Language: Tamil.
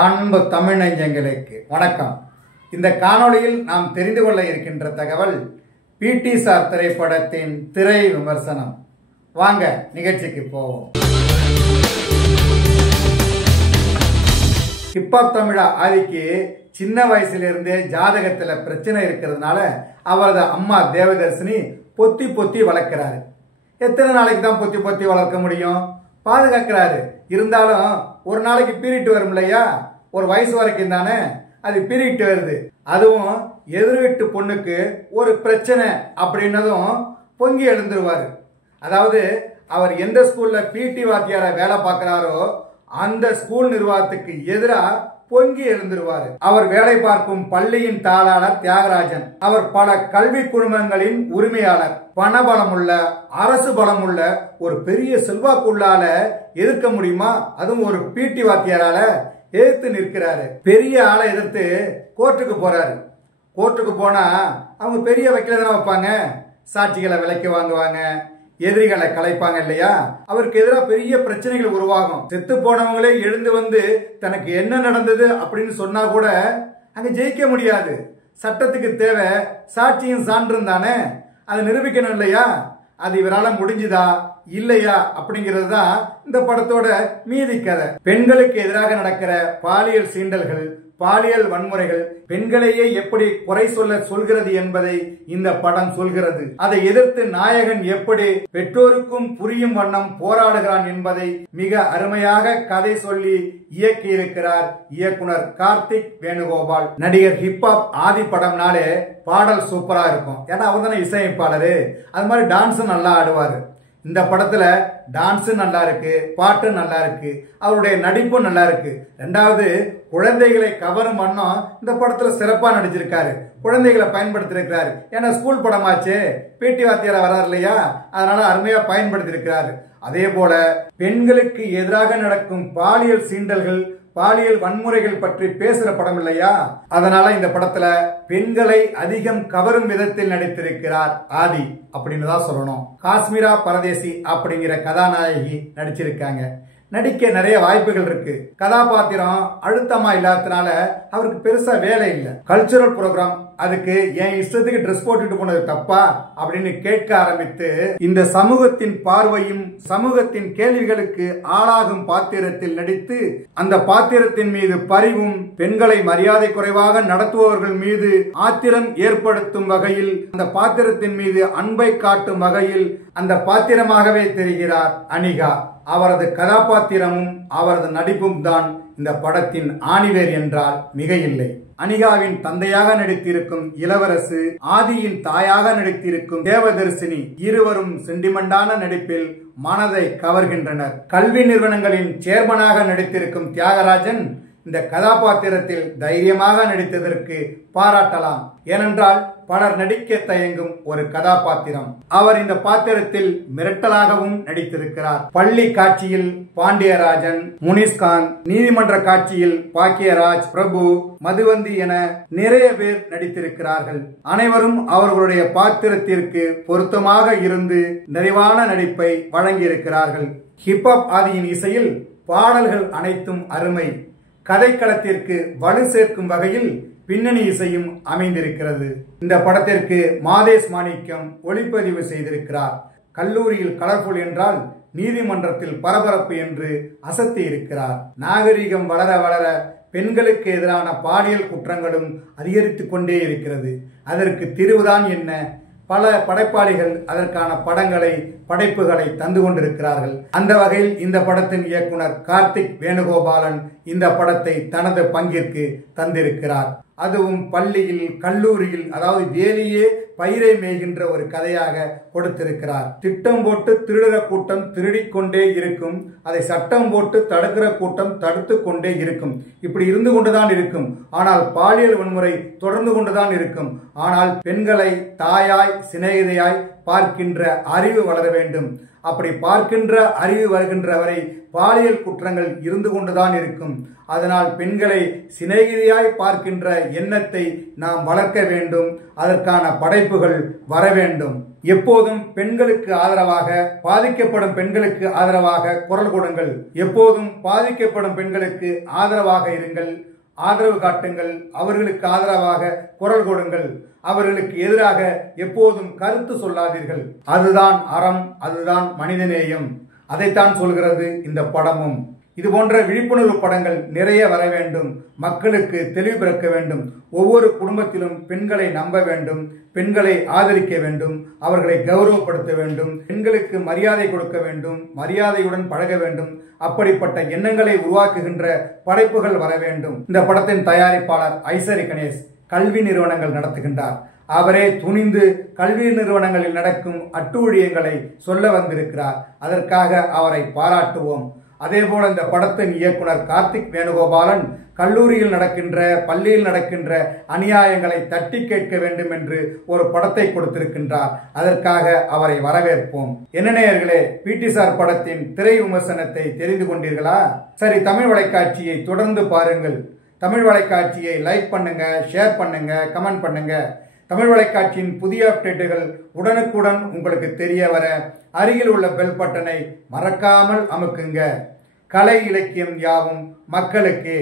அன்பு தமிழ் நெஞ்சங்களுக்கு வணக்கம். இந்த காணொளியில் நாம் தெரிந்து கொள்ள இருக்கின்ற தகவல் பிடி சார் திரைப்படத்தின் திரை விமர்சனம். வாங்க நிகழ்ச்சிக்கு போவோம். ஹிப்ஹாப் தமிழா ஆதிக்கு சின்ன வயசுல ஜாதகத்துல பிரச்சனை இருக்கிறதுனால அவரது அம்மா தேவதர்சினி பொத்தி பொத்தி வளர்க்கிறாரு. எத்தனை நாளைக்கு தான் பொத்தி பொத்தி வளர்க்க முடியும்? பாதுகாக்கிறாரு. இருந்தாலும் ஒரு நாளைக்கு பீரியட் வரும் இல்லையா, ஒரு வயசு வரைக்கும் தானே அது பீரியட் வருது. அதுவும் எதிர் வீட்டு பொண்ணுக்கு ஒரு பிரச்சனை அப்படின்னதும் பொங்கி எழுந்துருவாரு. அதாவது அவர் எந்த ஸ்கூல்ல பிடி வாத்தியார வேலை பார்க்கிறாரோ அந்த ஸ்கூல் நிர்வாகத்துக்கு எதிராக பொங்கி எழுந்துருவாரு. அவர் வேலை பார்க்கும் பள்ளியின் தாளாளர் தியாகராஜன். அவர் பல கல்வி குழுமங்களின் உரிமையாளர். பணபலமுள்ள அரசு பலமுள்ள ஒரு பெரிய செல்வாக்குள்ளால எதிர்க்க முடியுமா? அதுவும் ஒரு பிடி வாத்தியாரால எதிர்த்து நிற்கிறாரு. பெரிய ஆளை எதிர்த்து கோர்ட்டுக்கு போறாரு. கோர்ட்டுக்கு போனா அவங்க பெரிய வக்கீல தானே வைப்பாங்க. சாட்சிகளை விலைக்கு வாங்குவாங்க, எதிரிகளை கலைப்பாங்க இல்லையா? அவருக்கு எதிராக பெரிய பிரச்சனைகள் உருவாகும். செத்து போனவங்களே எழுந்து வந்து தனக்கு என்ன நடந்தது அப்படின்னு சொன்னா கூட அங்க ஜெயிக்க முடியாது. சட்டத்துக்கு தேவை சாட்சியும் சான்றும் தானே, அதை நிரூபிக்கணும் இல்லையா? அது இவரால முடிஞ்சுதா இல்லையா அப்படிங்கிறது தான் இந்த படத்தோட மீதி கதை. பெண்களுக்கு எதிராக நடக்கிற பாலியல் சீண்டல்கள், பாலியல் வன்முறைகள் பெண்களையே எப்படி குறை சொல்கிறது என்பதை இந்த படம் சொல்கிறது. அதை எதிர்த்து நாயகன் எப்படி பெற்றோருக்கும் புரியும் வண்ணம் போராடுகிறான் என்பதை மிக அருமையாக கதை சொல்லி இயக்கி இருக்கிறார் இயக்குனர் கார்த்திக் வேணுகோபால். நடிகர் ஹிப்ஹாப் ஆதி படம்னாலே பாடல் சூப்பரா இருக்கும். ஏன்னா அவர் தானே இசையமைப்பாளரு. அது மாதிரி டான்ஸும் நல்லா ஆடுவாரு. இந்த படத்துல டான்ஸ் நல்லா இருக்கு, பாட்டு நல்லா இருக்கு, அவருடைய நடிப்பும் நல்லா இருக்கு. ரெண்டாவது, குழந்தைகளை கவரும் வண்ணம் இந்த படத்துல சிறப்பா நடிச்சிருக்காரு. குழந்தைகளை பயன்படுத்திருக்கிறாரு. ஏன்னா ஸ்கூல் படமாச்சு, பிடி வாத்தியார வராது இல்லையா, அதனால அருமையா பயன்படுத்தி இருக்கிறாரு. அதே போல பெண்களுக்கு எதிராக நடக்கும் பாலியல் சீண்டல்கள், பாலியல் வன்முறைகள் பற்றி பேசுற படம் இல்லையா, அதனால இந்த படத்துல பெண்களை அதிகம் கவரும் விதத்தில் நடித்திருக்கிறார் ஆதி அப்படின்னு தான் சொல்லணும். காஷ்மீரா பரதேசி அப்படிங்கிற கதாநாயகி நடிச்சிருக்காங்க. நடிக்க நிறைய வாய்ப்புகள் இருக்கு. கதாபாத்திரம் அழுத்தமா இல்லாததுனால அவருக்கு பெருசா வேலை இல்லை. கல்ச்சுரல் ப்ரோக்ராம், அதுக்கு என் இஷ்டத்துக்கு ட்ரெஸ் போட்டுட்டு போனது தப்பா அப்படின்னு கேட்க ஆரம்பித்து இந்த சமூகத்தின் பார்வையும் சமூகத்தின் கேள்விகளுக்கு ஆளாகும் பாத்திரத்தில் நடித்து அந்த பாத்திரத்தின் மீது பரிவும், பெண்களை மரியாதை குறைவாக நடத்துபவர்கள் மீது ஆத்திரம் ஏற்படுத்தும் வகையில், அந்த பாத்திரத்தின் மீது அன்பை காட்டும் வகையில் அந்த பாத்திரமாகவே தெரிகிறார் அனிகா. அவரது கதாபாத்திரமும் அவரது நடிப்பும் தான் இந்த படத்தின் ஆணிவேர் என்றால் மிக இல்லை. அனிகாவின் தந்தையாக நடித்திருக்கும் இளவரசு, ஆதியின் தாயாக நடித்திருக்கும் தேவதர்சினி இருவரும் சென்டிமெண்டான நடிப்பில் மனதை கவர்கின்றனர். கல்வி நிறுவனங்களின் சேர்மனாக நடித்திருக்கும் தியாகராஜன் இந்த கதாபாத்திரத்தில் தைரியமாக நடித்ததற்கு பாராட்டலாம். ஏனென்றால் பலர் நடிக்க தயங்கும் ஒரு கதாபாத்திரம். அவர் இந்த பாத்திரத்தில் மிரட்டலாகவும் நடித்திருக்கிறார். பள்ளி காட்சியில் பாண்டியராஜன், முனிஷ்காந்த், நீதிமன்ற காட்சியில் பாக்கியராஜ், பிரபு, மதுவந்தி என நிறைய பேர் நடித்திருக்கிறார்கள். அனைவரும் அவர்களுடைய பாத்திரத்திற்கு பொருத்தமாக இருந்து நிறைவான நடிப்பை வழங்கியிருக்கிறார்கள். ஹிப்ஹாப் ஆதியின் இசையில் பாடல்கள் அனைத்தும் அருமை. கதைக்களத்திற்கு வலு சேர்க்கும் வகையில் பின்னணி இசையும் அமைந்திருக்கிறது. இந்த படத்திற்கு மாதேஷ் மாணிக்கம் ஒளிப்பதிவு செய்திருக்கிறார். கல்லூரியில் கலர்ஃபுல் என்றால் நீதிமன்றத்தில் பரபரப்பு என்று அசத்தி இருக்கிறார். நாகரிகம் வளர வளர பெண்களுக்கு எதிரான பாலியல் குற்றங்களும் அதிகரித்துக் கொண்டே இருக்கிறது. அதற்கு தீர்வுதான் என்ன? பல படைப்பாளிகள் அதற்கான படைப்புகளை தந்து கொண்டிருக்கிறார்கள். அந்த வகையில் இந்த படத்தின் இயக்குனர் கார்த்திக் வேணுகோபாலன் இந்த படத்தை தனது பங்கிற்கு தந்திருக்கிறார். அதுவும் பள்ளியில், கல்லூரியில், அதாவது வேலையே பயிரை மேய்கின்ற ஒரு கதையாக கொடுத்திருக்கிறார். திட்டம் போட்டு திருடுற கூட்டம் திருடிக்கொண்டே இருக்கும், அதை சட்டம் போட்டு தடுக்கிற கூட்டம் தடுத்து கொண்டே இருக்கும். இப்படி இருந்து கொண்டுதான் இருக்கும். ஆனால் பாலியல் வன்முறை தொடர்ந்து கொண்டுதான் இருக்கும். ஆனால் பெண்களை தாயாய், சிநேகிதையாய் பார்க்கின்ற அறிவு வளர வேண்டும். அப்படி பார்க்கின்ற அறிவு வருகின்ற வரை பாலியல் குற்றங்கள் இருந்து கொண்டுதான் இருக்கும். அதனால் பெண்களை சிநேகிதியாய் பார்க்கின்ற எண்ணத்தை நாம் வளர்க்க வேண்டும். அதற்கான படைப்புகள் வர வேண்டும். எப்போதும் பெண்களுக்கு ஆதரவாக, பாதிக்கப்படும் பெண்களுக்கு ஆதரவாக குரல் கொடுங்கள். எப்போதும் பாதிக்கப்படும் பெண்களுக்கு ஆதரவாக இருங்கள், ஆதரவு காட்டுங்கள். அவர்களுக்கு ஆதரவாக குரல் கொடுங்கள். அவர்களுக்கு எதிராக எப்போதும் கருத்து சொல்லாதீர்கள். அதுதான் அறம், அதுதான் மனிதநேயம். அதைத்தான் சொல்கிறது இந்த படமும். இது போன்ற விழிப்புணர்வு படங்கள் நிறைய வர வேண்டும். மக்களுக்கு தெளிவு பிறக்க வேண்டும். ஒவ்வொரு குடும்பத்திலும் பெண்களை நம்ப வேண்டும், பெண்களை ஆதரிக்க வேண்டும், அவர்களை கௌரவப்படுத்த வேண்டும், பெண்களுக்கு மரியாதை கொடுக்க வேண்டும், மரியாதையுடன் பழக வேண்டும். அப்படிப்பட்ட எண்ணங்களை உருவாக்குகின்ற படைப்புகள் வர வேண்டும். இந்த படத்தின் தயாரிப்பாளர் ஐசரி கணேஷ் கல்வி நிறுவனங்கள் நடத்துகின்றார். அவரே துணிந்து கல்வி நிறுவனங்களில் நடக்கும் அட்டூழியங்களை சொல்ல வந்திருக்கிறார். அதற்காக அவரை பாராட்டுவோம். அதேபோல இந்த படத்தின் இயக்குனர் கார்த்திக் வேணுகோபாலன் கல்லூரியில் நடக்கின்ற, பள்ளியில் நடக்கின்ற அநியாயங்களை தட்டி கேட்க வேண்டும் என்று ஒரு படத்தை கொடுத்திருக்கின்றார். அதற்காக அவரை வரவேற்போம். என்ன நேயர்களே, பிடி சார் படத்தின் திரை விமர்சனத்தை தெரிந்து கொண்டீர்களா? சரி, தமிழ் வலைக்காட்சியை தொடர்ந்து பாருங்கள். தமிழ் வலைக்காட்சியை லைக் பண்ணுங்க, ஷேர் பண்ணுங்க, கமெண்ட் பண்ணுங்க. தமிழ் வலைக்காட்சியின் புதிய அப்டேட்டுகள் உடனுக்குடன் உங்களுக்கு தெரிய வர அருகில் உள்ள பெல் பட்டனை மறக்காமல் அமுக்குங்க. கலை இலக்கியம் யாவும் மக்களுக்கே.